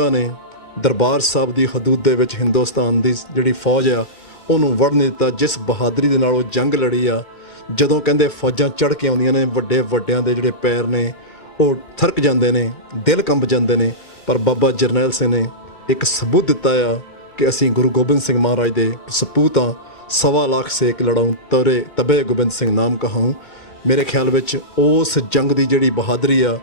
ਨੇ ਦਰਬਾਰ ਸਾਹਿਬ ਦੀ ਹਦੂਦ ਦੇ ਵਿੱਚ ਹਿੰਦੁਸਤਾਨ ਦੀ ਜਿਹੜੀ ਫੌਜ ਆ ਉਹਨੂੰ ਵੜ ਨਹੀਂ ਦਿੱਤਾ। ਜਿਸ ਬਹਾਦਰੀ ਦੇ ਨਾਲ ਉਹ ਜੰਗ ਲੜੀ ਆ, ਜਦੋਂ ਕਹਿੰਦੇ ਫੌਜਾਂ ਚੜ੍ਹ ਕੇ ਆਉਂਦੀਆਂ ਨੇ, ਵੱਡੇ ਵੱਡਿਆਂ ਦੇ ਜਿਹੜੇ ਪੈਰ ਨੇ ਉਹ ਥਰਕ ਜਾਂਦੇ ਨੇ, ਦਿਲ ਕੰਬ ਜਾਂਦੇ ਨੇ। ਪਰ ਬਾਬਾ ਜਰਨੈਲ ਸਿੰਘ ਨੇ ਇੱਕ ਸਬੂਤ ਦਿੱਤਾ ਆ ਕਿ ਅਸੀਂ ਗੁਰੂ ਗੋਬਿੰਦ ਸਿੰਘ ਮਹਾਰਾਜ ਦੇ ਸਪੂਤ ਹਾਂ। 1.25 ਲੱਖ ਸੇਕ ਲੜਾਉਂ ਤਰੇ ਤਬੇ ਗੋਬਿੰਦ ਸਿੰਘ ਨਾਮ ਕਹਾਉਂ। ਮੇਰੇ ਖਿਆਲ ਵਿੱਚ ਉਸ ਜੰਗ ਦੀ ਜਿਹੜੀ ਬਹਾਦਰੀ ਆ,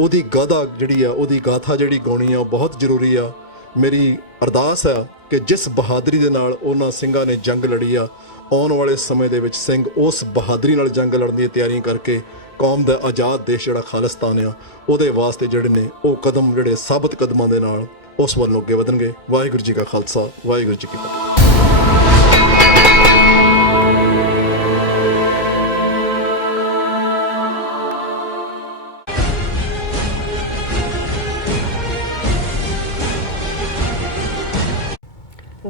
ਉਹਦੀ ਗਾਥਾ ਜਿਹੜੀ ਆ, ਉਹਦੀ ਗਾਥਾ ਜਿਹੜੀ ਗਾਉਣੀ ਆ ਉਹ ਬਹੁਤ ਜ਼ਰੂਰੀ ਆ। ਮੇਰੀ ਅਰਦਾਸ ਆ ਕਿ ਜਿਸ ਬਹਾਦਰੀ ਦੇ ਨਾਲ ਉਹਨਾਂ ਸਿੰਘਾਂ ਨੇ ਜੰਗ ਲੜੀ ਆ, ਆਉਣ ਵਾਲੇ ਸਮੇਂ ਦੇ ਵਿੱਚ ਸਿੰਘ ਉਸ ਬਹਾਦਰੀ ਨਾਲ ਜੰਗ ਲੜਨ ਦੀਆਂ ਤਿਆਰੀਆਂ ਕਰਕੇ ਕੌਮ ਦਾ ਆਜ਼ਾਦ ਦੇਸ਼ ਜਿਹੜਾ ਖਾਲਿਸਤਾਨ ਆ, ਉਹਦੇ ਵਾਸਤੇ ਜਿਹੜੇ ਨੇ ਉਹ ਕਦਮ ਜਿਹੜੇ ਸਾਬਤ ਕਦਮਾਂ ਦੇ ਨਾਲ ਉਸ ਵੱਲ ਨੂੰ ਅੱਗੇ ਵਧਣਗੇ। ਵਾਹਿਗੁਰੂ ਜੀ ਕਾ ਖਾਲਸਾ, ਵਾਹਿਗੁਰੂ ਜੀ ਕੀ ਫਤਿਹ।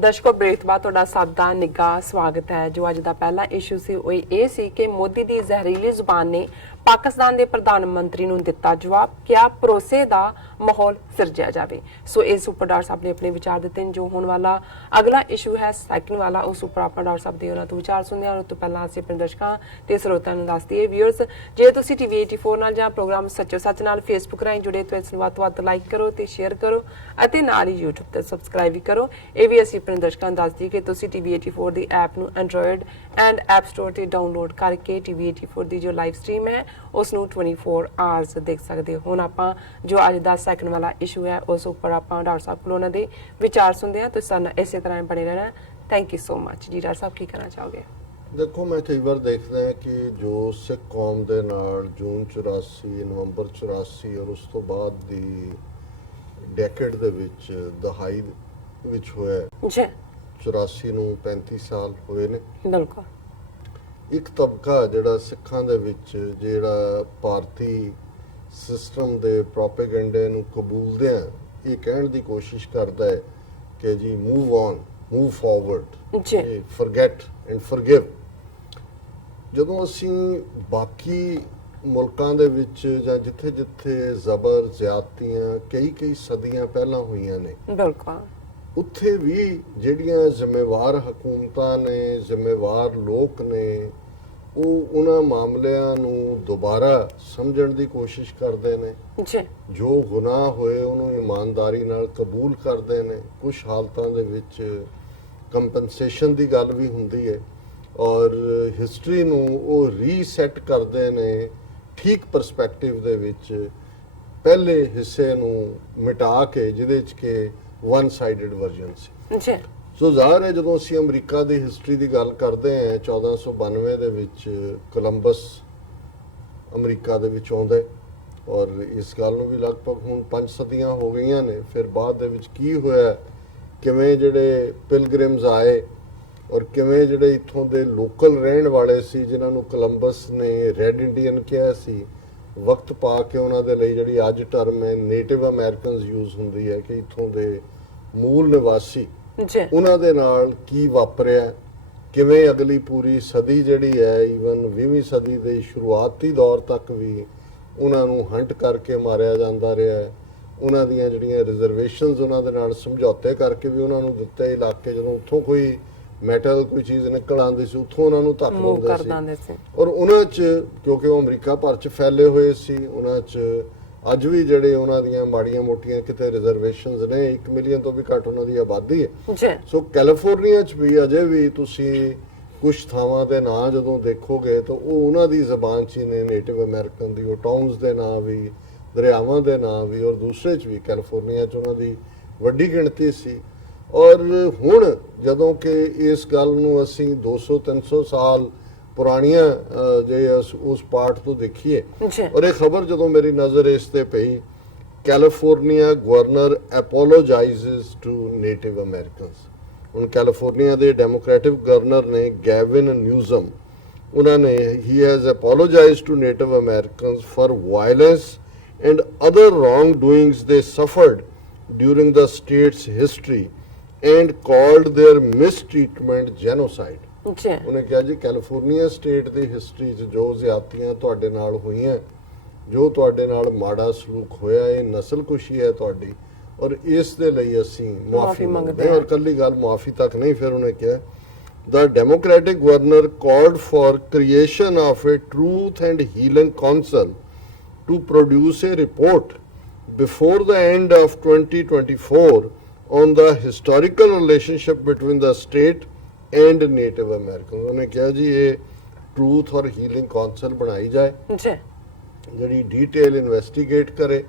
ਦਰਸ਼ਕੋ, ਬ੍ਰੇਕ ਤੋਂ ਬਾਅਦ ਤੁਹਾਡਾ ਸਭ ਦਾ ਨਿੱਘਾ ਸਵਾਗਤ ਹੈ। ਜੋ ਅੱਜ ਦਾ ਪਹਿਲਾ ਇਸ਼ੂ ਸੀ ਉਹ ਇਹ ਸੀ ਕਿ ਮੋਦੀ ਦੀ ਜ਼ਹਿਰੀਲੀ ਜ਼ੁਬਾਨ ਨੇ ਪਾਕਿਸਤਾਨ ਦੇ ਪ੍ਰਧਾਨ ਮੰਤਰੀ ਨੂੰ ਦਿੱਤਾ ਜਵਾਬ, ਕਿਆ ਭਰੋਸੇ ਦਾ ਮਾਹੌਲ ਸਿਰਜਿਆ ਜਾਵੇ। ਸੋ ਇਸ ਉੱਪਰ ਡਾਕਟਰ ਸਾਹਿਬ ਨੇ ਆਪਣੇ ਵਿਚਾਰ ਦਿੱਤੇ ਨੇ। ਜੋ ਹੋਣ ਵਾਲਾ ਅਗਲਾ ਇਸ਼ੂ ਹੈ ਸੈਕਿੰਡ ਵਾਲਾ, ਉਸ ਉੱਪਰ ਆਪਾਂ ਡਾਕਟਰ ਸਾਹਿਬ ਦੇ ਉਹਨਾਂ ਤੋਂ ਵਿਚਾਰ ਸੁਣਦੇ ਹਾਂ। ਉਸ ਤੋਂ ਪਹਿਲਾਂ ਅਸੀਂ ਆਪਣੇ ਦਰਸ਼ਕਾਂ ਤੇ ਸਰੋਤਿਆਂ ਨੂੰ ਦੱਸ ਦਈਏ, ਵਿਊਅਰਸ, ਜੇ ਤੁਸੀਂ TV 84 ਨਾਲ ਜਾਂ ਪ੍ਰੋਗਰਾਮ ਸੱਚੋ ਸੱਚ ਨਾਲ ਫੇਸਬੁੱਕ ਰਾਹੀਂ ਜੁੜੇ ਤਾਂ ਇਸ ਨੂੰ ਵੱਧ ਤੋਂ ਵੱਧ ਲਾਈਕ ਕਰੋ ਤੇ ਸ਼ੇਅਰ ਕਰੋ ਅਤੇ ਨਾਲ ਹੀ YouTube ਤੇ ਸਬਸਕ੍ਰਾਈਬ ਵੀ ਕਰੋ। ਇਹ ਵੀ ਅਸੀਂ ਆਪਣੇ ਦਰਸ਼ਕਾਂ ਨੂੰ ਦੱਸ ਦਈਏ ਕਿ ਤੁਸੀਂ TV 84 ਦੀ ਐਪ ਨੂੰ ਐਂਡਰੋਇਡ ਐਂਡ ਐਪ ਸਟੋਰ ਤੇ ਡਾਊਨਲੋਡ ਕਰਕੇ TV 84 ਦੀ ਜੋ ਲਾਈਵ ਸਟ੍ਰੀਮ ਹੈ ਉਸ ਨੂੰ 24 ਆਵਰਸ ਦੇਖ ਸਕਦੇ ਹੋ। ਹੁਣ ਆਪਾਂ ਜੋ ਅੱਜ ਦਾ ਸੈਕਿੰਡ ਵਾਲਾ ਇਸ਼ੂ ਹੈ ਉਸ ਉੱਪਰ ਆਪਾਂ ਡਾਕਟਰ ਸਾਹਿਬ ਕੋਲ ਉਹਨਾਂ ਦੇ ਵਿਚਾਰ ਸੁਣਦੇ ਹਾਂ। ਤੁਸੀਂ ਸਾਨੂੰ ਇਸੇ ਤਰ੍ਹਾਂ ਬਣੇ ਰਹਿਣਾ। ਥੈਂਕ ਯੂ ਸੋ ਮਚ ਜੀ। ਡਾਕਟਰ ਸਾਹਿਬ ਕੀ ਕਹਿਣਾ ਚਾਹੋਗੇ? ਦੇਖੋ, ਮੈਂ ਕਈ ਵਾਰ ਦੇਖਦਾ ਹਾਂ ਕਿ ਜੋ ਸਿੱਖ ਕੌਮ ਦੇ ਨਾਲ ਜੂਨ 84, ਨਵੰਬਰ 84 ਔਰ ਉਸ ਤੋਂ ਬਾਅਦ ਦੀ ਡੈਕੇਡ ਦੇ ਵਿੱਚ ਦਹਾਈ ਵਿੱਚ ਹੋਇਆ ਜੀ, 84 ਨੂੰ 35 ਸਾਲ ਹੋਏ ਨੇ। ਬਿਲਕੁਲ। ਇੱਕ ਤਬਕਾ ਜਿਹੜਾ ਸਿੱਖਾਂ ਦੇ ਵਿੱਚ ਜਿਹੜਾ ਭਾਰਤੀ ਸਿਸਟਮ ਦੇ ਪ੍ਰੋਪੇਗੈਂਡੇ ਨੂੰ ਕਬੂਲਦਿਆਂ ਇਹ ਕਹਿਣ ਦੀ ਕੋਸ਼ਿਸ਼ ਕਰਦਾ ਹੈ ਕਿ ਜੀ ਮੂਵ ਔਨ, ਮੂਵ ਫਾਰਵਰਡ, ਜੀ, ਫੋਰਗੇਟ ਐਂਡ ਫੋਰਗਿਵ। ਜਦੋਂ ਅਸੀਂ ਬਾਕੀ ਮੁਲਕਾਂ ਦੇ ਵਿੱਚ ਜਾਂ ਜਿੱਥੇ ਜਿੱਥੇ ਜ਼ਬਰ ਜ਼ਿਆਦਤੀਆਂ ਕਈ ਸਦੀਆਂ ਪਹਿਲਾਂ ਹੋਈਆਂ ਨੇ, ਬਿਲਕੁਲ, ਉੱਥੇ ਵੀ ਜਿਹੜੀਆਂ ਜ਼ਿੰਮੇਵਾਰ ਹਕੂਮਤਾਂ ਨੇ, ਜ਼ਿੰਮੇਵਾਰ ਲੋਕ ਨੇ, ਉਹ ਉਹਨਾਂ ਮਾਮਲਿਆਂ ਨੂੰ ਦੁਬਾਰਾ ਸਮਝਣ ਦੀ ਕੋਸ਼ਿਸ਼ ਕਰਦੇ ਨੇ। ਜੀ, ਜੋ ਗੁਨਾਹ ਹੋਏ ਉਹਨੂੰ ਇਮਾਨਦਾਰੀ ਨਾਲ ਕਬੂਲ ਕਰਦੇ ਨੇ। ਕੁਝ ਹਾਲਤਾਂ ਦੇ ਵਿੱਚ ਕੰਪਨਸੇਸ਼ਨ ਦੀ ਗੱਲ ਵੀ ਹੁੰਦੀ ਹੈ ਔਰ ਹਿਸਟਰੀ ਨੂੰ ਉਹ ਰੀਸੈਟ ਕਰਦੇ ਨੇ ਠੀਕ ਪਰਸਪੈਕਟਿਵ ਦੇ ਵਿੱਚ, ਪਹਿਲੇ ਹਿੱਸੇ ਨੂੰ ਮਿਟਾ ਕੇ ਜਿਹਦੇ 'ਚ ਕਿ ਵਨ ਸਾਈਡਡ ਵਰਜ਼ਨ ਸੀ। ਜੀ, ਸੋ ਜ਼ਾਹਰ ਹੈ ਜਦੋਂ ਅਸੀਂ ਅਮਰੀਕਾ ਦੀ ਹਿਸਟਰੀ ਦੀ ਗੱਲ ਕਰਦੇ ਹਾਂ, 1492 ਦੇ ਵਿੱਚ ਕੋਲੰਬਸ ਅਮਰੀਕਾ ਦੇ ਵਿੱਚ ਆਉਂਦਾ ਹੈ ਔਰ ਇਸ ਗੱਲ ਨੂੰ ਵੀ ਲਗਭਗ ਹੁਣ 5 ਸਦੀਆਂ ਹੋ ਗਈਆਂ ਨੇ। ਫਿਰ ਬਾਅਦ ਦੇ ਵਿੱਚ ਕੀ ਹੋਇਆ, ਕਿਵੇਂ ਜਿਹੜੇ ਪਿਲਗ੍ਰਿਮਸ ਆਏ ਔਰ ਕਿਵੇਂ ਜਿਹੜੇ ਇੱਥੋਂ ਦੇ ਲੋਕਲ ਰਹਿਣ ਵਾਲੇ ਸੀ ਜਿਨ੍ਹਾਂ ਨੂੰ ਕੋਲੰਬਸ ਨੇ ਰੈੱਡ ਇੰਡੀਅਨ ਕਿਹਾ ਸੀ, ਵਕਤ ਪਾ ਕੇ ਉਹਨਾਂ ਦੇ ਲਈ ਜਿਹੜੀ ਅੱਜ ਟਰਮ ਹੈ ਨੇਟਿਵ ਅਮਰੀਕਨਸ ਯੂਜ਼ ਹੁੰਦੀ ਹੈ ਕਿ ਇੱਥੋਂ ਦੇ ਮੂਲ ਨਿਵਾਸੀ, ਉਹਨਾਂ ਦੇ ਨਾਲ ਕੀ ਵਾਪਰਿਆ, ਕਿਵੇਂ ਅਗਲੀ ਪੂਰੀ ਸਦੀ ਜਿਹੜੀ ਹੈ ਈਵਨ 20ਵੀਂ ਸਦੀ ਦੇ ਸ਼ੁਰੂਆਤੀ ਦੌਰ ਤੱਕ ਵੀ ਉਹਨਾਂ ਨੂੰ ਹੰਟ ਕਰਕੇ ਮਾਰਿਆ ਜਾਂਦਾ ਰਿਹਾ। ਉਹਨਾਂ ਦੀਆਂ ਜਿਹੜੀਆਂ ਰਿਜ਼ਰਵੇਸ਼ਨਸ ਉਹਨਾਂ ਦੇ ਨਾਲ ਸਮਝੌਤੇ ਕਰਕੇ ਵੀ ਉਹਨਾਂ ਨੂੰ ਦਿੱਤੇ ਇਲਾਕੇ, ਜਦੋਂ ਉੱਥੋਂ ਕੋਈ ਮੈਟਲ ਕੋਈ ਚੀਜ਼ ਨਿਕਲ ਆਉਂਦੀ ਸੀ ਉੱਥੋਂ ਉਹਨਾਂ ਨੂੰ ਧੱਕ ਦਿੰਦੇ ਸੀ। ਔਰ ਉਹਨਾਂ 'ਚ ਕਿਉਂਕਿ ਉਹ ਅਮਰੀਕਾ ਭਰ 'ਚ ਫੈਲੇ ਹੋਏ ਸੀ, ਉਹਨਾਂ 'ਚ ਅੱਜ ਵੀ ਜਿਹੜੇ ਉਹਨਾਂ ਦੀਆਂ ਮਾੜੀਆਂ ਮੋਟੀਆਂ ਕਿਤੇ ਰਿਜ਼ਰਵੇਸ਼ਨਸ ਨੇ। 1 ਮਿਲੀਅਨ ਤੋਂ ਵੀ ਘੱਟ ਉਹਨਾਂ ਦੀ ਆਬਾਦੀ ਹੈ। ਸੋ ਕੈਲੀਫੋਰਨੀਆ 'ਚ ਵੀ ਅਜੇ ਵੀ ਤੁਸੀਂ ਕੁਝ ਥਾਵਾਂ ਦੇ ਨਾਂ ਜਦੋਂ ਦੇਖੋਗੇ ਤਾਂ ਉਹ ਉਹਨਾਂ ਦੀ ਜ਼ਬਾਨ 'ਚ ਹੀ ਨੇ, ਨੇਟਿਵ ਅਮਰੀਕਨ ਦੀ। ਉਹ ਟਾਊਨਸ ਦੇ ਨਾਂ ਵੀ, ਦਰਿਆਵਾਂ ਦੇ ਨਾਂ ਵੀ, ਔਰ ਦੂਸਰੇ 'ਚ ਵੀ ਕੈਲੀਫੋਰਨੀਆ 'ਚ ਉਹਨਾਂ ਦੀ ਵੱਡੀ ਗਿਣਤੀ ਸੀ। ਔਰ ਹੁਣ ਜਦੋਂ ਕਿ ਇਸ ਗੱਲ ਨੂੰ ਅਸੀਂ 200-300 ਸਾਲ ਪੁਰਾਣੀਆਂ ਜੇ ਉਸ ਪਾਰਟ ਤੋਂ ਦੇਖੀਏ, ਔਰ ਇਹ ਖਬਰ ਜਦੋਂ ਮੇਰੀ ਨਜ਼ਰ ਇਸ ਤੇ ਪਈ, California governor apologizes to native Americans. ਹੁਣ ਕੈਲੀਫੋਰਨੀਆ ਦੇ ਡੈਮੋਕ੍ਰੈਟਿਕ ਗਵਰਨਰ ਨੇ ਗੈਵਿਨ ਨਿਊਜ਼ਮ, ਉਹਨਾਂ ਨੇ ਹੀ has apologized to native Americans for violence and other wrong doings they suffered during the state's history and called their mistreatment genocide. ਉਹਨੇ ਕਿਹਾ ਜੀ California state ਦੀ history 'ਚ ਜੋ ਜ਼ਿਆਦਤੀਆਂ ਤੁਹਾਡੇ ਨਾਲ ਹੋਈਆਂ, ਜੋ ਤੁਹਾਡੇ ਨਾਲ ਮਾੜਾ ਸਲੂਕ ਹੋਇਆ, ਇਹ ਨਸਲਕੁਸ਼ੀ ਹੈ ਤੁਹਾਡੀ, ਔਰ ਇਸ ਦੇ ਲਈ ਅਸੀਂ ਮੁਆਫ਼ੀ ਮੁਆਫੀ ਮੰਗਦੇ ਮੰਗਦੇ ਹਾਂ। ਹਾਂ। ਔਰ ਕੱਲੀ ਗੱਲ ਮੁਆਫੀ ਤੱਕ ਨਹੀਂ, ਫਿਰ ਉਹਨੇ ਕਿਹਾ The Democratic Governor called for creation of a Truth and Healing Council to produce a report before the end of 2024 on the historical relationship between the state and Native Americans. ਉਹਨੇ ਕਿਹਾ ਜੀ ਇਹ Truth ਔਰ Healing Council ਬਣਾਈ ਜਾਏ ਜੀ ਜਿਹੜੀ detail investigate ਕਰੇ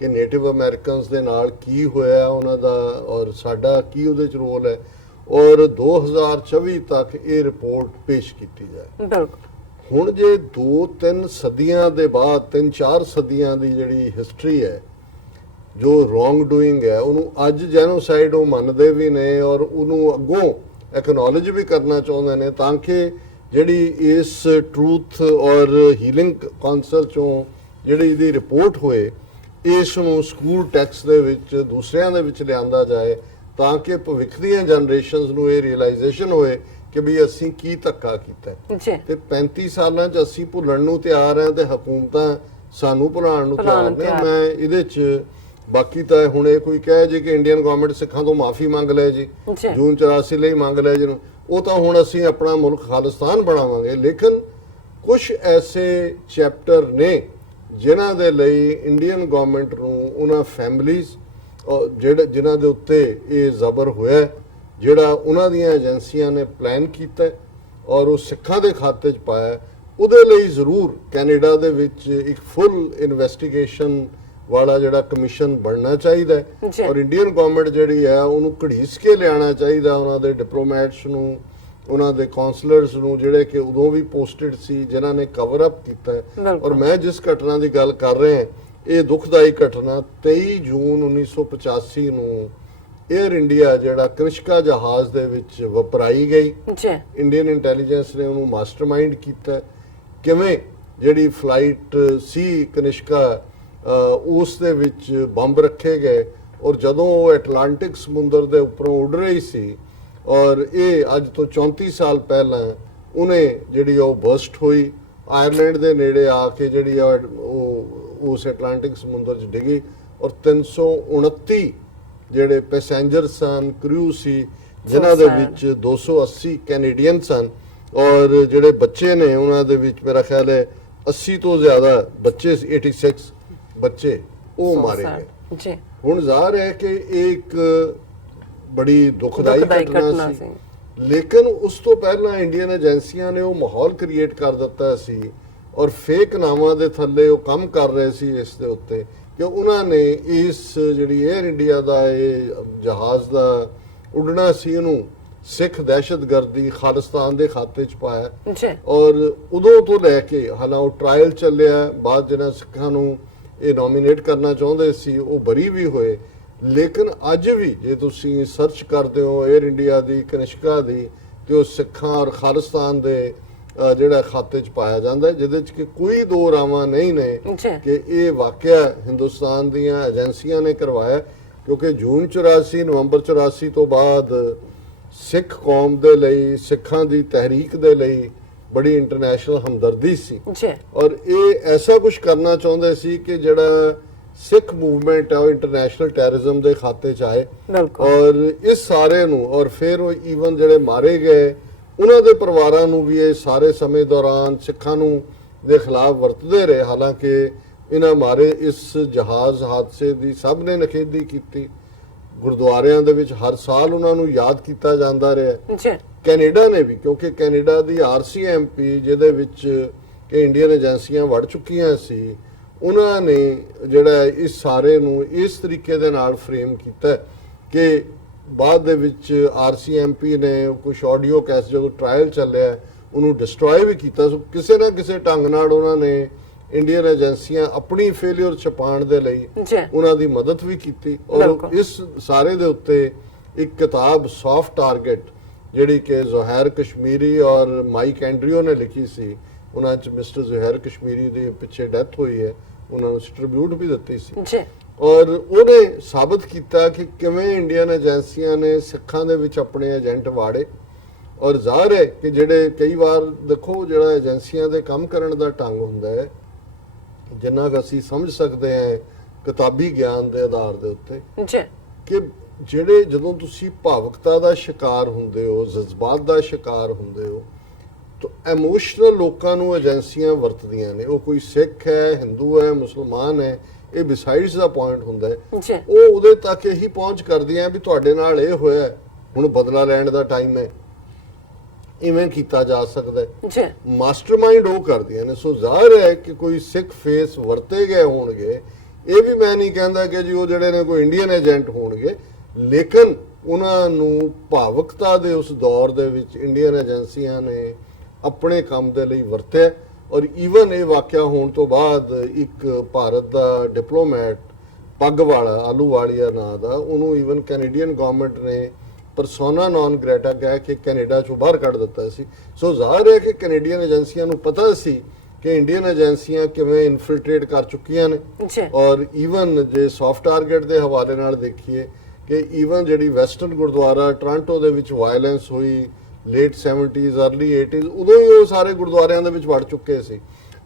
ਕਿ ਨੇਟਿਵ ਅਮਰੀਕਨਸ ਦੇ ਨਾਲ ਕੀ ਹੋਇਆ ਉਹਨਾਂ ਦਾ ਔਰ ਸਾਡਾ ਕੀ ਉਹਦੇ ਚ ਰੋਲ ਹੈ, ਔਰ 2024 ਤੱਕ ਇਹ ਰਿਪੋਰਟ ਪੇਸ਼ ਕੀਤੀ ਜਾਏ। ਬਿਲਕੁਲ ਹੁਣ ਜੇ 2-3 ਸਦੀਆਂ ਦੇ ਬਾਅਦ 3-4 ਸਦੀਆਂ ਦੀ ਜਿਹੜੀ ਹਿਸਟਰੀ ਹੈ ਜੋ ਰੋਂਗ ਡੂਇੰਗ ਹੈ ਉਹਨੂੰ ਅੱਜ ਜੈਨੋਸਾਈਡ ਉਹ ਮੰਨਦੇ ਵੀ ਨੇ ਔਰ ਉਹਨੂੰ ਅੱਗੋਂ ਐਕਨੋਲਜ ਵੀ ਕਰਨਾ ਚਾਹੁੰਦੇ ਨੇ ਤਾਂ ਕਿ ਜਿਹੜੀ ਇਸ ਟਰੂਥ ਔਰ ਹੀਲਿੰਗ ਕਾਉਂਸਲ ਚੋਂ ਜਿਹੜੀ ਇਹਦੀ ਰਿਪੋਰਟ ਹੋਏ ਇਸ ਨੂੰ ਸਕੂਲ ਟੈਕਸ ਦੇ ਵਿੱਚ ਦੂਸਰਿਆਂ ਦੇ ਵਿੱਚ ਲਿਆਂਦਾ ਜਾਏ ਤਾਂ ਕਿ ਭਵਿੱਖ ਦੀਆਂ ਜਨਰੇਸ਼ਨਸ ਨੂੰ ਇਹ ਰਿਅਲਾਈਜੇਸ਼ਨ ਹੋਏ ਕਿ ਵੀ ਅਸੀਂ ਕੀ ਧੱਕਾ ਕੀਤਾ ਹੈ। ਜੀ ਤੇ 35 ਸਾਲਾਂ 'ਚ ਅਸੀਂ ਭੁੱਲਣ ਨੂੰ ਤਿਆਰ ਹਾਂ ਤੇ ਹਕੂਮਤਾਂ ਸਾਨੂੰ ਭੁਲਾਉਣ ਨੂੰ ਤਿਆਰ ਨੇ। ਮੈਂ ਇਹਦੇ 'ਚ ਬਾਕੀ ਤਾਂ ਹੁਣ ਇਹ ਕੋਈ ਕਹੇ ਜੀ ਕਿ ਇੰਡੀਅਨ ਗਵਰਨਮੈਂਟ ਸਿੱਖਾਂ ਤੋਂ ਮਾਫੀ ਮੰਗ ਲੈ ਜੀ, ਜੂਨ 84 ਲਈ ਮੰਗ ਲੈ ਜੀ, ਉਹ ਤਾਂ ਹੁਣ ਅਸੀਂ ਆਪਣਾ ਮੁਲਕ ਖਾਲਿਸਤਾਨ ਬਣਾਵਾਂਗੇ। ਲੇਕਿਨ ਕੁਝ ਐਸੇ ਚੈਪਟਰ ਨੇ ਜਿਨ੍ਹਾਂ ਦੇ ਲਈ ਇੰਡੀਅਨ ਗਵਰਨਮੈਂਟ ਨੂੰ ਉਹਨਾਂ ਫੈਮਲੀਜ਼ ਜਿਨ੍ਹਾਂ ਦੇ ਉੱਤੇ ਇਹ ਜ਼ਬਰ ਹੋਇਆ, ਜਿਹੜਾ ਉਹਨਾਂ ਦੀਆਂ ਏਜੰਸੀਆਂ ਨੇ ਪਲਾਨ ਕੀਤਾ ਔਰ ਉਹ ਸਿੱਖਾਂ ਦੇ ਖਾਤੇ 'ਚ ਪਾਇਆ, ਉਹਦੇ ਲਈ ਜ਼ਰੂਰ ਕੈਨੇਡਾ ਦੇ ਵਿੱਚ ਇੱਕ ਫੁੱਲ ਇਨਵੈਸਟੀਗੇਸ਼ਨ ਵਾਲਾ ਜਿਹੜਾ ਕਮਿਸ਼ਨ ਬਣਨਾ ਚਾਹੀਦਾ ਹੈ ਔਰ ਇੰਡੀਅਨ ਗਵਰਨਮੈਂਟ ਜਿਹੜੀ ਹੈ ਉਹਨੂੰ ਘੜੀਸ ਕੇ ਲਿਆਉਣਾ ਚਾਹੀਦਾ, ਉਹਨਾਂ ਦੇ ਡਿਪਲੋਮੈਟਸ ਨੂੰ, ਉਹਨਾਂ ਦੇ ਕਾਉਂਸਲਰਸ ਨੂੰ ਜਿਹੜੇ ਕਿ ਉਦੋਂ ਵੀ ਪੋਸਟਡ ਸੀ ਜਿਨ੍ਹਾਂ ਨੇ ਕਵਰ ਅਪ ਕੀਤਾ ਹੈ। ਔਰ ਮੈਂ ਜਿਸ ਘਟਨਾ ਦੀ ਗੱਲ ਕਰ ਰਿਹਾ ਇਹ ਦੁਖਦਾਈ ਘਟਨਾ 23 ਜੂਨ 1985 ਨੂੰ 에ਅਰ ਇੰਡੀਆ ਜਿਹੜਾ ਕ੍ਰਿਸ਼ਕਾ ਜਹਾਜ਼ ਦੇ ਵਿੱਚ ਵਪਰਾਈ ਗਈ। ਇੰਡੀਅਨ ਇੰਟੈਲੀਜੈਂਸ ਨੇ ਉਹਨੂੰ ਮਾਸਟਰਮਾਈਂਡ ਕੀਤਾ। ਕਿਵੇਂ ਜਿਹੜੀ ਫਲਾਈਟ ਸੀ ਕਨਿਸ਼ਕਾ ਉਸ ਦੇ ਵਿੱਚ ਬੰਬ ਰੱਖੇ ਗਏ ਔਰ ਜਦੋਂ ਉਹ ਐਟਲਾਂਟਿਕ ਸਮੁੰਦਰ ਦੇ ਉੱਪਰੋਂ ਉੱਡ ਰਹੀ ਸੀ ਔਰ ਇਹ ਅੱਜ ਤੋਂ 34 ਸਾਲ ਪਹਿਲਾਂ ਉਹਨੇ ਜਿਹੜੀ ਉਹ ਬਰਸਟ ਹੋਈ ਆਇਰਲੈਂਡ ਦੇ ਨੇੜੇ ਆ ਕੇ ਜਿਹੜੀ ਉਹ ਉਸ ਐਟਲਾਂਟਿਕ ਸਮੁੰਦਰ 'ਚ ਡਿੱਗੀ ਔਰ 329 ਜਿਹੜੇ ਪੈਸੇਂਜਰ ਸਨ, ਕਰੂ ਸੀ, ਜਿਨ੍ਹਾਂ ਦੇ ਵਿੱਚ 280 ਕੈਨੇਡੀਅਨ ਸਨ ਔਰ ਜਿਹੜੇ ਬੱਚੇ ਨੇ ਉਹਨਾਂ ਦੇ ਵਿੱਚ ਮੇਰਾ ਖਿਆਲ ਹੈ 80 ਤੋਂ ਜ਼ਿਆਦਾ ਬੱਚੇ, 86 ਬੱਚੇ ਉਹ ਮਾਰੇ ਗਏ। ਹੁਣ ਜ਼ਾਹਰ ਹੈ ਕਿ ਇੱਕ ਬੜੀ ਦੁਖਦਾਈ ਘਟਨਾ ਸੀ, ਲੇਕਿਨ ਉਸ ਤੋਂ ਪਹਿਲਾਂ ਇੰਡੀਅਨ ਏਜੰਸੀਆਂ ਨੇ ਉਹ ਮਾਹੌਲ ਕ੍ਰੀਏਟ ਕਰ ਦਿੱਤਾ ਸੀ ਔਰ ਫੇਕ ਨਾਵਾਂ ਦੇ ਥੱਲੇ ਉਹ ਕੰਮ ਕਰ ਰਹੇ ਸੀ ਇਸ ਦੇ ਉੱਤੇ ਕਿ ਉਹਨਾਂ ਨੇ ਇਸ ਜਿਹੜੀ 에ਅਰ ਇੰਡੀਆ ਦਾ ਇਹ ਜਹਾਜ਼ ਦਾ ਉੱਡਣਾ ਸੀ ਉਹਨੂੰ ਸਿੱਖ ਦਹਿਸ਼ਤਗਰਦੀ ਖਾਲਿਸਤਾਨ ਦੇ ਖਾਤੇ 'ਚ ਪਾਇਆ ਔਰ ਉਦੋਂ ਤੋਂ ਲੈ ਕੇ ਹਾਲਾਂ ਉਹ ਟ੍ਰਾਇਲ ਚੱਲਿਆ। ਬਾਅਦ ਜਿਹਨਾਂ ਸਿੱਖਾਂ ਨੂੰ ਇਹ ਨੋਮੀਨੇਟ ਕਰਨਾ ਚਾਹੁੰਦੇ ਸੀ ਉਹ ਬਰੀ ਵੀ ਹੋਏ, ਲੇਕਿਨ ਅੱਜ ਵੀ ਜੇ ਤੁਸੀਂ ਸਰਚ ਕਰਦੇ ਹੋ 에ਅਰ ਇੰਡੀਆ ਦੀ, ਕਨਿਸ਼ਕਾ ਦੀ, ਤੇ ਉਹ ਸਿੱਖਾਂ ਔਰ ਖਾਲਿਸਤਾਨ ਦੇ ਜਿਹੜਾ ਖਾਤੇ 'ਚ ਪਾਇਆ ਜਾਂਦਾ ਜਿਹਦੇ 'ਚ ਕਿ ਕੋਈ ਦੋ ਰਾਵਾਂ ਨਹੀਂ ਨੇ ਕਿ ਇਹ ਵਾਕਿਆ ਹਿੰਦੁਸਤਾਨ ਦੀਆਂ ਏਜੰਸੀਆਂ ਨੇ ਕਰਵਾਇਆ। ਕਿਉਂਕਿ ਜੂਨ 84 ਨਵੰਬਰ 84 ਤੋਂ ਬਾਅਦ ਸਿੱਖ ਕੌਮ ਦੇ ਲਈ, ਸਿੱਖਾਂ ਦੀ ਤਹਿਰੀਕ ਦੇ ਲਈ ਬੜੀ ਇੰਟਰਨੈਸ਼ਨਲ ਹਮਦਰਦੀ ਸੀ ਔਰ ਇਹ ਐਸਾ ਕੁਝ ਕਰਨਾ ਚਾਹੁੰਦੇ ਸੀ ਕਿ ਜਿਹੜਾ ਸਿੱਖ ਮੂਵਮੈਂਟ ਹੈ ਉਹ ਇੰਟਰਨੈਸ਼ਨਲ ਟੈਰਰਿਜ਼ਮ ਦੇ ਖਾਤੇ 'ਚ ਆਏ ਔਰ ਇਸ ਸਾਰੇ ਨੂੰ ਔਰ ਫਿਰ ਉਹ ਈਵਨ ਜਿਹੜੇ ਮਾਰੇ ਗਏ ਉਹਨਾਂ ਦੇ ਪਰਿਵਾਰਾਂ ਨੂੰ ਵੀ ਇਹ ਸਾਰੇ ਸਮੇਂ ਦੌਰਾਨ ਸਿੱਖਾਂ ਨੂੰ ਦੇ ਖਿਲਾਫ ਵਰਤਦੇ ਰਹੇ। ਹਾਲਾਂਕਿ ਇਹਨਾਂ ਮਾਰੇ ਇਸ ਜਹਾਜ਼ ਹਾਦਸੇ ਦੀ ਸਭ ਨੇ ਨਖੇਦੀ ਕੀਤੀ। ਗੁਰਦੁਆਰਿਆਂ ਦੇ ਵਿੱਚ ਹਰ ਸਾਲ ਉਹਨਾਂ ਨੂੰ ਯਾਦ ਕੀਤਾ ਜਾਂਦਾ ਰਿਹਾ। ਕੈਨੇਡਾ ਨੇ ਵੀ, ਕਿਉਂਕਿ ਕੈਨੇਡਾ ਦੀ RCMP ਜਿਹਦੇ ਵਿੱਚ ਕਿ ਇੰਡੀਅਨ ਏਜੰਸੀਆਂ ਵੜ ਚੁੱਕੀਆਂ ਸੀ, ਉਹਨਾਂ ਨੇ ਜਿਹੜਾ ਇਸ ਸਾਰੇ ਨੂੰ ਇਸ ਤਰੀਕੇ ਦੇ ਨਾਲ ਫਰੇਮ ਕੀਤਾ ਕਿ ਬਾਅਦ ਦੇ ਵਿੱਚ RCMP ਨੇ ਕੁਝ ਆਡੀਓ ਕੈਸ ਜਦੋਂ ਟ੍ਰਾਇਲ ਚੱਲਿਆ ਉਹਨੂੰ ਡਿਸਟਰੋਏ ਵੀ ਕੀਤਾ। ਸੋ ਕਿਸੇ ਨਾ ਕਿਸੇ ਢੰਗ ਨਾਲ ਉਹਨਾਂ ਨੇ ਇੰਡੀਅਨ ਏਜੰਸੀਆਂ ਆਪਣੀ ਫੇਲਿਅਰ ਛਪਾਉਣ ਦੇ ਲਈ ਉਹਨਾਂ ਦੀ ਮਦਦ ਵੀ ਕੀਤੀ ਔਰ ਇਸ ਸਾਰੇ ਦੇ ਉੱਤੇ ਇੱਕ ਕਿਤਾਬ ਸੌਫਟ ਟਾਰਗੇਟ ਜਿਹੜੀ ਕਿ ਜ਼ੁਹੈਰ ਕਸ਼ਮੀਰੀ ਔਰ ਮਾਈਕ ਐਂਡਰਿਓ ਨੇ ਲਿਖੀ ਸੀ, ਉਹਨਾਂ 'ਚ ਮਿਸਟਰ ਜ਼ੁਹੈਰ ਕਸ਼ਮੀਰੀ ਦੀ ਪਿੱਛੇ ਡੈਥ ਹੋਈ ਹੈ, ਉਹਨਾਂ ਨੂੰ ਟ੍ਰਿਬਿਊਟ ਵੀ ਦਿੱਤੀ ਸੀ ਔਰ ਉਹਨੇ ਸਾਬਤ ਕੀਤਾ ਕਿ ਕਿਵੇਂ ਇੰਡੀਅਨ ਏਜੰਸੀਆਂ ਨੇ ਸਿੱਖਾਂ ਦੇ ਵਿੱਚ ਆਪਣੇ ਏਜੰਟ ਵਾੜੇ। ਔਰ ਜ਼ਾਹਰ ਹੈ ਕਿ ਜਿਹੜੇ ਕਈ ਵਾਰ ਦੇਖੋ ਜਿਹੜਾ ਏਜੰਸੀਆਂ ਦੇ ਕੰਮ ਕਰਨ ਦਾ ਢੰਗ ਹੁੰਦਾ ਹੈ ਜਿੰਨਾ ਕੁ ਅਸੀਂ ਸਮਝ ਸਕਦੇ ਹਾਂ ਕਿਤਾਬੀ ਗਿਆਨ ਦੇ ਆਧਾਰ ਦੇ ਉੱਤੇ, ਕਿ ਜਿਹੜੇ ਜਦੋਂ ਤੁਸੀਂ ਭਾਵੁਕਤਾ ਦਾ ਸ਼ਿਕਾਰ ਹੁੰਦੇ ਹੋ, ਜਜ਼ਬਾਤ ਦਾ ਸ਼ਿਕਾਰ ਹੁੰਦੇ ਹੋ, ਤਾਂ ਐਮੋਸ਼ਨਲ ਲੋਕਾਂ ਨੂੰ ਏਜੰਸੀਆਂ ਵਰਤਦੀਆਂ ਨੇ। ਉਹ ਕੋਈ ਸਿੱਖ ਹੈ, ਹਿੰਦੂ ਹੈ, ਮੁਸਲਮਾਨ ਹੈ, ਇਹ ਬਿਸਾਈਡਸ ਦਾ ਪੁਆਇੰਟ ਹੁੰਦਾ ਹੈ। ਜੀ ਉਹ ਉਹਦੇ ਤੱਕ ਇਹੀ ਪਹੁੰਚ ਕਰਦੀਆਂ ਵੀ ਤੁਹਾਡੇ ਨਾਲ ਇਹ ਹੋਇਆ, ਹੁਣ ਬਦਲਾ ਲੈਣ ਦਾ ਟਾਈਮ ਹੈ, ਇਵੇਂ ਕੀਤਾ ਜਾ ਸਕਦਾ ਹੈ। ਜੀ ਮਾਸਟਰਮਾਈਂਡ ਉਹ ਕਰਦੀਆਂ ਨੇ। ਸੋ ਜ਼ਾਹਿਰ ਹੈ ਕਿ ਕੋਈ ਸਿੱਖ ਫੇਸ ਵਰਤੇ ਗਏ ਹੋਣਗੇ। ਇਹ ਵੀ ਮੈਂ ਨਹੀਂ ਕਹਿੰਦਾ ਕਿ ਜੀ ਉਹ ਜਿਹੜੇ ਨੇ ਕੋਈ ਇੰਡੀਅਨ ਏਜੰਟ ਹੋਣਗੇ, ਲੇਕਿਨ ਉਹਨਾਂ ਨੂੰ ਭਾਵੁਕਤਾ ਦੇ ਉਸ ਦੌਰ ਦੇ ਵਿੱਚ ਇੰਡੀਅਨ ਏਜੰਸੀਆਂ ਨੇ ਆਪਣੇ ਕੰਮ ਦੇ ਲਈ ਵਰਤਿਆ। ਔਰ ਈਵਨ ਇਹ ਵਾਕਿਆ ਹੋਣ ਤੋਂ ਬਾਅਦ ਇੱਕ ਭਾਰਤ ਦਾ ਡਿਪਲੋਮੈਟ ਪੱਗ ਵਾਲਾ, ਆਲੂਵਾਲੀਆ ਨਾਂ ਦਾ, ਉਹਨੂੰ ਈਵਨ ਕੈਨੇਡੀਅਨ ਗਵਰਨਮੈਂਟ ਨੇ ਪਰਸੋਨਾ ਨਾਨ ਗ੍ਰੈਟਾ ਕਹਿ ਕੇ ਕੈਨੇਡਾ ਚੋਂ ਬਾਹਰ ਕੱਢ ਦਿੱਤਾ ਸੀ। ਸੋ ਜ਼ਾਹਿਰ ਹੈ ਕਿ ਕੈਨੇਡੀਅਨ ਏਜੰਸੀਆਂ ਨੂੰ ਪਤਾ ਸੀ ਕਿ ਇੰਡੀਅਨ ਏਜੰਸੀਆਂ ਕਿਵੇਂ ਇਨਫਿਲਟਰੇਟ ਕਰ ਚੁੱਕੀਆਂ ਨੇ। ਜੀ ਔਰ ਈਵਨ ਜੇ ਸੌਫਟ ਟਾਰਗੇਟ ਦੇ ਹਵਾਲੇ ਨਾਲ ਦੇਖੀਏ ਕਿ ਈਵਨ ਜਿਹੜੀ ਵੈਸਟਰਨ ਗੁਰਦੁਆਰਾ ਟੋਰਾਂਟੋ ਦੇ ਵਿੱਚ ਵਾਇਲੈਂਸ ਹੋਈ ਲੇਟ 70s ਅਰਲੀ 80s, ਉਦੋਂ ਹੀ ਉਹ ਸਾਰੇ ਗੁਰਦੁਆਰਿਆਂ ਦੇ ਵਿੱਚ ਵੜ ਚੁੱਕੇ ਸੀ।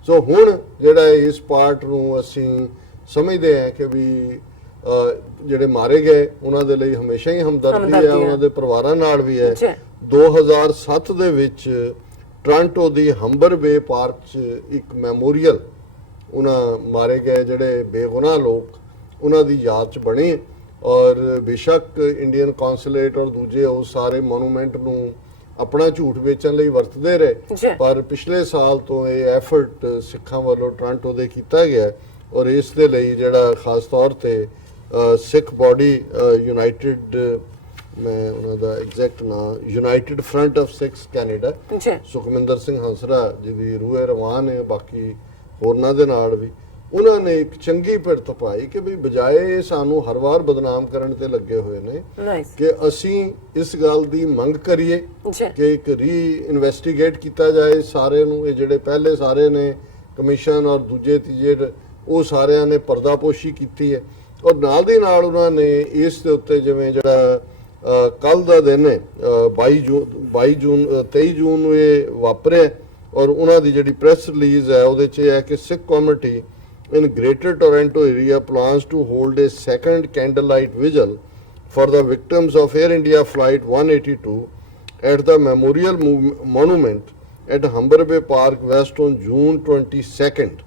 ਸੋ ਹੁਣ ਜਿਹੜਾ ਇਸ ਪਾਰਟ ਨੂੰ ਅਸੀਂ ਸਮਝਦੇ ਹਾਂ ਕਿ ਵੀ ਜਿਹੜੇ ਮਾਰੇ ਗਏ ਉਹਨਾਂ ਦੇ ਲਈ ਹਮੇਸ਼ਾ ਹੀ ਹਮਦਰਦੀ ਹੈ, ਉਹਨਾਂ ਦੇ ਪਰਿਵਾਰਾਂ ਨਾਲ ਵੀ ਹੈ। 2007 ਦੇ ਵਿੱਚ ਟੋਰਾਂਟੋ ਦੀ ਹੰਬਰ ਬੇ ਪਾਰਕ 'ਚ ਇੱਕ ਮੈਮੋਰੀਅਲ ਉਹਨਾਂ ਮਾਰੇ ਗਏ ਜਿਹੜੇ ਬੇਗੁਨਾਹ ਲੋਕ, ਉਹਨਾਂ ਦੀ ਯਾਦ 'ਚ ਬਣੀ। ਔਰ ਬੇਸ਼ੱਕ ਇੰਡੀਅਨ ਕੌਂਸੂਲੇਟ ਔਰ ਦੂਜੇ ਉਹ ਸਾਰੇ ਮੋਨੂਮੈਂਟ ਨੂੰ ਆਪਣਾ ਝੂਠ ਵੇਚਣ ਲਈ ਵਰਤਦੇ ਰਹੇ, ਪਰ ਪਿਛਲੇ ਸਾਲ ਤੋਂ ਇਹ ਐਫਰਟ ਸਿੱਖਾਂ ਵੱਲੋਂ ਟੋਰਾਂਟੋ ਦੇ ਕੀਤਾ ਗਿਆ। ਔਰ ਇਸ ਦੇ ਲਈ ਜਿਹੜਾ ਖਾਸ ਤੌਰ ਤੇ ਸਿੱਖ ਬਾਡੀ ਯੂਨਾਈਟਿਡ, ਮੈਂ ਉਹਨਾਂ ਦਾ ਐਗਜ਼ੈਕਟ ਨਾਮ United Front of Sikhs Canada, Sukhminder Singh Hansra ਜਿਹਦੀ ਰੂਹੇ ਰਵਾਨ ਹੈ, ਬਾਕੀ ਹੋਰਨਾਂ ਦੇ ਨਾਲ ਵੀ, ਉਹਨਾਂ ਨੇ ਇੱਕ ਚੰਗੀ ਪਿਰਤ ਪਾਈ ਕਿ ਵੀ ਬਜਾਏ ਸਾਨੂੰ ਹਰ ਵਾਰ ਬਦਨਾਮ ਕਰਨ ਤੇ ਲੱਗੇ ਹੋਏ ਨੇ ਕਿ ਅਸੀਂ ਇਸ ਗੱਲ ਦੀ ਮੰਗ ਕਰੀਏ ਕਿ ਇੱਕ ਰੀ ਇਨਵੈਸਟੀਗੇਟ ਕੀਤਾ ਜਾਏ ਸਾਰੇ ਨੂੰ। ਇਹ ਜਿਹੜੇ ਪਹਿਲੇ ਸਾਰੇ ਨੇ ਕਮਿਸ਼ਨ ਔਰ ਦੂਜੇ ਤੀਜੇ, ਉਹ ਸਾਰਿਆਂ ਨੇ ਪਰਦਾਪੋਸ਼ੀ ਕੀਤੀ ਹੈ। ਔਰ ਨਾਲ ਦੀ ਨਾਲ ਉਹਨਾਂ ਨੇ ਇਸ ਦੇ ਉੱਤੇ ਜਿਵੇਂ ਜਿਹੜਾ ਕੱਲ ਦਾ ਦਿਨ ਹੈ 23 ਜੂਨ ਨੂੰ ਇਹ ਵਾਪਰਿਆ, ਔਰ ਉਹਨਾਂ ਦੀ ਜਿਹੜੀ ਪ੍ਰੈਸ ਰਿਲੀਜ਼ ਹੈ ਉਹਦੇ 'ਚ ਇਹ ਹੈ ਕਿ ਸਿੱਖ community in Greater Toronto area plans to hold a second candlelight vigil for the victims of Air India Flight 182 at the Memorial Monument at Humber Bay Park West on June 22nd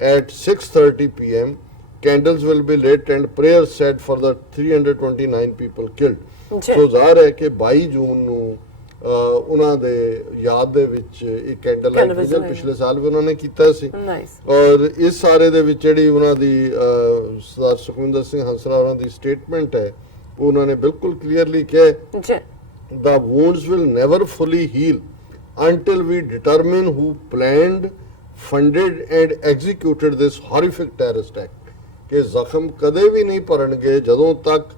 at 6:30 p.m. Candles will be lit and prayers said for the 329 people killed. So ਜ਼ਾਹਿਰ ਹੈ ਕਿ 22 ਜੂਨ ਨੂੰ ਉਹਨਾਂ ਦੇ ਯਾਦ ਦੇ ਵਿੱਚ ਇੱਕ ਕੈਂਡਲ ਲਾਈਟ ਵਿਜ਼ਨ ਪਿਛਲੇ ਸਾਲ ਵੀ ਉਹਨਾਂ ਨੇ ਕੀਤਾ ਸੀ। ਔਰ ਇਸ ਸਾਰੇ ਦੇ ਵਿੱਚ ਜਿਹੜੀ ਉਹਨਾਂ ਦੀ ਸਰਦਾਰ ਸੁਖਵਿੰਦਰ ਸਿੰਘ ਹੰਸਰਾ ਉਹਨਾਂ ਦੀ ਸਟੇਟਮੈਂਟ ਹੈ, ਉਹਨਾਂ ਨੇ ਬਿਲਕੁਲ ਕਲੀਅਰਲੀ ਕਿਹਾ the wounds will never fully heal until we determine who planned, funded and executed this horrific terrorist act. ਕਿ ਜ਼ਖਮ ਕਦੇ ਵੀ ਨਹੀਂ ਭਰਨਗੇ ਜਦੋਂ ਤੱਕ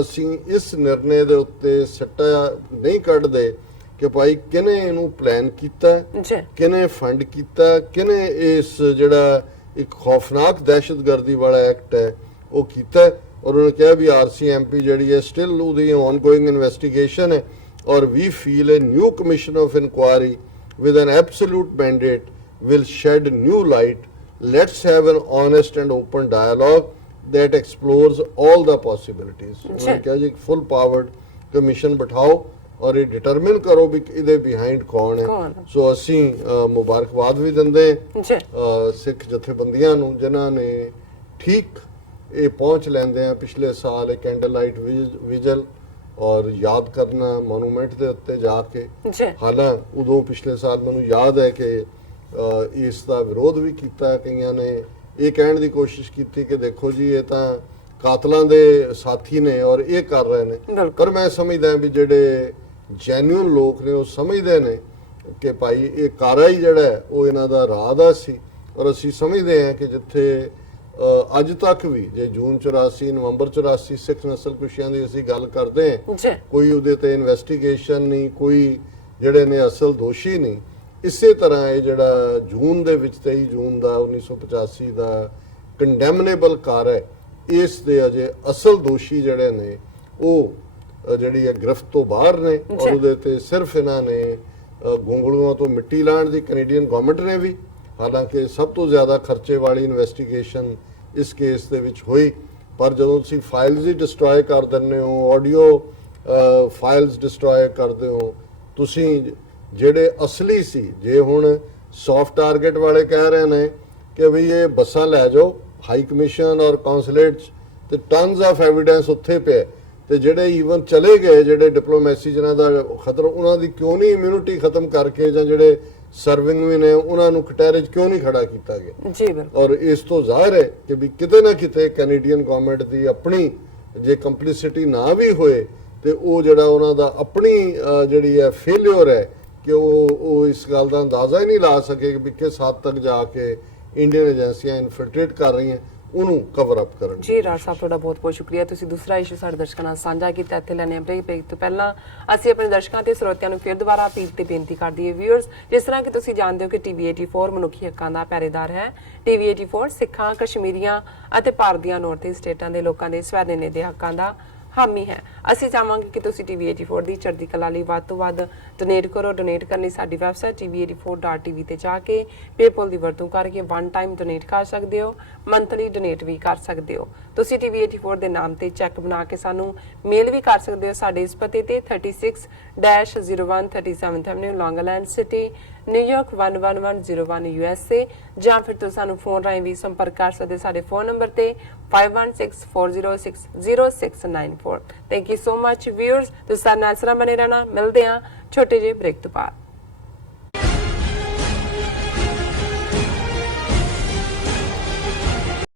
ਅਸੀਂ ਇਸ ਨਿਰਣੇ ਦੇ ਉੱਤੇ ਸੱਟਾ ਨਹੀਂ ਕੱਢਦੇ ਕਿ ਭਾਈ ਕਿਹਨੇ ਇਹਨੂੰ ਪਲਾਨ ਕੀਤਾ, ਕਿਹਨੇ ਫੰਡ ਕੀਤਾ, ਕਿਹਨੇ ਇਸ ਜਿਹੜਾ ਇੱਕ ਖੌਫਨਾਕ ਦਹਿਸ਼ਤਗਰਦੀ ਵਾਲਾ ਐਕਟ ਹੈ ਉਹ ਕੀਤਾ। ਔਰ ਉਹਨੇ ਕਿਹਾ ਵੀ RCMP ਜਿਹੜੀ ਹੈ ਸਟਿਲ ਉਹਦੀ ਔਨਗੋਇੰਗ ਇਨਵੈਸਟੀਗੇਸ਼ਨ ਹੈ ਔਰ we feel a new commission of inquiry with an absolute mandate will shed new light. Let's have an honest and open dialogue that explores all the possibilities. उन्होंने कहा जी full powered commission बिठाओ और ये determine करो भी ਇਹਦੇ behind ਕੌਣ ਹੈ। ਸੋ ਅਸੀਂ ਮੁਬਾਰਕਬਾਦ ਵੀ ਦਿੰਦੇ ਸਿੱਖ ਜਥੇਬੰਦੀਆਂ ਨੂੰ ਜਿਨ੍ਹਾਂ ਨੇ ਠੀਕ ਇਹ ਪਹੁੰਚ ਲੈਂਦੇ ਆ ਪਿਛਲੇ ਸਾਲ ਇਹ ਕੈਂਡਲ ਲਾਈਟ ਵਿਜਲ ਔਰ ਯਾਦ ਕਰਨਾ ਮੋਨੂਮੈਂਟ ਦੇ ਉੱਤੇ ਜਾ ਕੇ। ਹਾਲਾਂ ਉਦੋਂ ਪਿਛਲੇ ਸਾਲ ਮੈਨੂੰ ਯਾਦ ਹੈ ਕਿ ਇਸ ਦਾ ਵਿਰੋਧ ਵੀ ਕੀਤਾ, ਕਈਆਂ ਨੇ ਇਹ ਕਹਿਣ ਦੀ ਕੋਸ਼ਿਸ਼ ਕੀਤੀ ਕਿ ਦੇਖੋ ਜੀ ਇਹ ਤਾਂ ਕਾਤਲਾਂ ਦੇ ਸਾਥੀ ਨੇ ਔਰ ਇਹ ਕਰ ਰਹੇ ਨੇ। ਪਰ ਮੈਂ ਸਮਝਦਾ ਵੀ ਜਿਹੜੇ ਜੈਨੂਇਨ ਲੋਕ ਨੇ ਉਹ ਸਮਝਦੇ ਨੇ ਕਿ ਭਾਈ ਇਹ ਕਾਰਾ ਹੀ ਜਿਹੜਾ ਉਹ ਇਹਨਾਂ ਦਾ ਰਾਹ ਦਾ ਸੀ। ਔਰ ਅਸੀਂ ਸਮਝਦੇ ਹਾਂ ਕਿ ਜਿੱਥੇ ਅੱਜ ਤੱਕ ਵੀ ਜੇ ਜੂਨ 84 ਨਵੰਬਰ 84 ਸਿੱਖ ਨਸਲ ਕੁਸ਼ੀਆਂ ਦੀ ਅਸੀਂ ਗੱਲ ਕਰਦੇ ਹਾਂ, ਕੋਈ ਉਹਦੇ ਤੇ ਇਨਵੈਸਟੀਗੇਸ਼ਨ ਨਹੀਂ, ਕੋਈ ਜਿਹੜੇ ਨੇ ਅਸਲ ਦੋਸ਼ੀ ਨਹੀਂ। ਇਸੇ ਤਰ੍ਹਾਂ ਇਹ ਜਿਹੜਾ ਜੂਨ ਦੇ ਵਿੱਚ 23 ਜੂਨ ਦਾ 1985 ਦਾ ਕੰਡੈਮਨੇਬਲ ਕਾਰ ਹੈ, ਇਸ ਦੇ ਅਜੇ ਅਸਲ ਦੋਸ਼ੀ ਜਿਹੜੇ ਨੇ ਉਹ ਜਿਹੜੀ ਹੈ ਗ੍ਰਿਫਤ ਤੋਂ ਬਾਹਰ ਨੇ ਔਰ ਉਹਦੇ ਤੇ ਸਿਰਫ ਇਹਨਾਂ ਨੇ ਗੋਂਗਲੂਆਂ ਤੋਂ ਮਿੱਟੀ ਲਾਉਣ ਦੀ ਕੈਨੇਡੀਅਨ ਗਵਰਨਮੈਂਟ ਨੇ ਵੀ, ਹਾਲਾਂਕਿ ਸਭ ਤੋਂ ਜ਼ਿਆਦਾ ਖਰਚੇ ਵਾਲੀ ਇਨਵੈਸਟੀਗੇਸ਼ਨ ਇਸ ਕੇਸ ਦੇ ਵਿੱਚ ਹੋਈ ਪਰ ਜਦੋਂ ਤੁਸੀਂ ਫਾਈਲਸ ਹੀ ਡਿਸਟਰੋਏ ਕਰ ਦਿੰਦੇ ਹੋ, ਆਡੀਓ ਫਾਈਲਸ ਡਿਸਟਰੋਏ ਕਰਦੇ ਹੋ, ਤੁਸੀਂ ਜਿਹੜੇ ਅਸਲੀ ਸੀ, ਜੇ ਹੁਣ ਸੌਫਟ ਟਾਰਗੇਟ ਵਾਲੇ ਕਹਿ ਰਹੇ ਨੇ ਕਿ ਵੀ ਇਹ ਬੱਸਾਂ ਲੈ ਜਾਓ ਹਾਈ ਕਮਿਸ਼ਨ ਔਰ ਕੌਂਸੂਲੇਟ 'ਚ, ਤੇ ਟਨਸ ਆਫ ਐਵੀਡੈਂਸ ਉੱਥੇ ਪਿਆ, ਤੇ ਜਿਹੜੇ ਈਵਨ ਚਲੇ ਗਏ, ਜਿਹੜੇ ਡਿਪਲੋਮੈਸੀ ਜਿਹਨਾਂ ਦਾ ਖਤਰਾ, ਉਹਨਾਂ ਦੀ ਕਿਉਂ ਨਹੀਂ ਇਮਿਊਨਿਟੀ ਖਤਮ ਕਰਕੇ, ਜਾਂ ਜਿਹੜੇ ਸਰਵਿੰਗ ਵੀ ਨੇ ਉਹਨਾਂ ਨੂੰ ਕਟਹਿਰੇ 'ਚ ਕਿਉਂ ਨਹੀਂ ਖੜਾ ਕੀਤਾ ਗਿਆ? ਜੀ ਬਿਲਕੁਲ। ਔਰ ਇਸ ਤੋਂ ਜ਼ਾਹਿਰ ਹੈ ਕਿ ਵੀ ਕਿਤੇ ਨਾ ਕਿਤੇ ਕੈਨੇਡੀਅਨ ਗਵਰਨਮੈਂਟ ਦੀ ਆਪਣੀ ਜੇ ਕੰਪਲਿਸਿਟੀ ਨਾ ਵੀ ਹੋਏ, ਤੇ ਉਹ ਜਿਹੜਾ ਉਹਨਾਂ ਦਾ ਆਪਣੀ ਜਿਹੜੀ ਹੈ ਫੇਲਿਅਰ ਹੈ ਕਿ ਉਹ ਇਸ ਗੱਲ ਦਾ ਅੰਦਾਜ਼ਾ ਹੀ ਨਹੀਂ ਲਾ ਸਕੇ ਕਿ ਕਿਸ ਹੱਦ ਤੱਕ ਜਾ ਕੇ ਇੰਡੀਅਨ ਏਜੰਸੀਆਂ ਇਨਫਿਲਟਰੇਟ ਕਰ ਰਹੀਆਂ, ਉਹਨੂੰ ਕਵਰ ਅਪ ਕਰਨ। ਜੀ ਰਾਜ ਸਾਹਿਬ, ਤੁਹਾਡਾ ਬਹੁਤ ਬਹੁਤ ਸ਼ੁਕਰੀਆ। ਤੁਸੀਂ ਦੂਸਰਾ ਇਸ਼ੂ ਸਾਡੇ ਦਰਸ਼ਕਾਂ ਨਾਲ ਸਾਂਝਾ ਕੀਤਾ। ਇੱਥੇ ਲੈਣੇ ਬ੍ਰੇਕ ਤੋਂ ਪਹਿਲਾਂ ਅਸੀਂ ਆਪਣੇ ਦਰਸ਼ਕਾਂ ਤੇ ਸਰੋਤਿਆਂ ਨੂੰ ਫਿਰ ਦੁਬਾਰਾ ਅਪੀਲ ਤੇ ਬੇਨਤੀ ਕਰਦੀ ਹੈ ਵਿਊਅਰਸ, ਜਿਸ ਤਰ੍ਹਾਂ ਕਿ ਤੁਸੀਂ ਜਾਣਦੇ ਹੋ ਕਿ ਟੀਵੀ 84 ਮਨੁੱਖੀ ਹੱਕਾਂ ਦਾ ਪਹਿਰੇਦਾਰ ਹੈ। ਟੀਵੀ 84 ਸਿੱਖਾਂ, ਕਸ਼ਮੀਰੀਆਂ ਅਤੇ ਭਾਰਤ ਦੀਆਂ ਨੌਰਥ ਸਟੇਟਾਂ ਦੇ ਲੋਕਾਂ ਦੇ ਸਵੈਨਿਰਣੇ ਦੇ ਹੱਕਾਂ ਦਾ ਹਾਮੀ ਹੈ। ਅਸੀਂ ਚਾਹਾਂਗੇ ਕਿ ਤੁਸੀਂ ਟੀਵੀ 84 ਦੀ ਚੜ੍ਹਦੀ ਕਲਾ ਲਈ ਵੱਧ ਤੋਂ ਵੱਧ ਡੋਨੇਟ ਕਰੋ। ਡੋਨੇਟ ਕਰਨ ਲਈ ਸਾਡੀ ਵੈਬਸਾਈਟ tv84.tv ਤੇ ਜਾ ਕੇ ਪੇਪਲ ਦੀ ਵਰਤੋਂ ਕਰਕੇ ਵਨ ਟਾਈਮ ਡੋਨੇਟ ਕਰ ਸਕਦੇ ਹੋ, ਮੰਥਲੀ ਡੋਨੇਟ ਵੀ ਕਰ ਸਕਦੇ ਹੋ। ਤੁਸੀਂ ਟੀਵੀ 84 ਦੇ ਨਾਮ ਤੇ ਚੈੱਕ ਬਣਾ ਕੇ ਸਾਨੂੰ ਮੇਲ ਵੀ ਕਰ ਸਕਦੇ ਹੋ ਸਾਡੇ ਇਸ ਪਤੇ ਤੇ 36-01 37th Avenue, Long Island City, New York 11101 USA, ਜਾਂ ਫਿਰ ਤੁਸੀਂ ਸਾਨੂੰ ਫੋਨ ਰਾਹੀਂ ਵੀ ਸੰਪਰਕ ਕਰ ਸਕਦੇ ਸਾਡੇ ਫੋਨ ਨੰਬਰ ਤੇ 5164060694। Thank you so much viewers, ਤੁਸੀਂ ਸਾਡੇ ਨਾਲ ਇਸ ਤਰ੍ਹਾਂ ਬਣੇ ਰਹਿਣਾ। ਮਿਲਦੇ ਹਾਂ ਛੋਟੇ ਜਿਹੇ ਬ੍ਰੇਕ ਤੋਂ ਬਾਅਦ।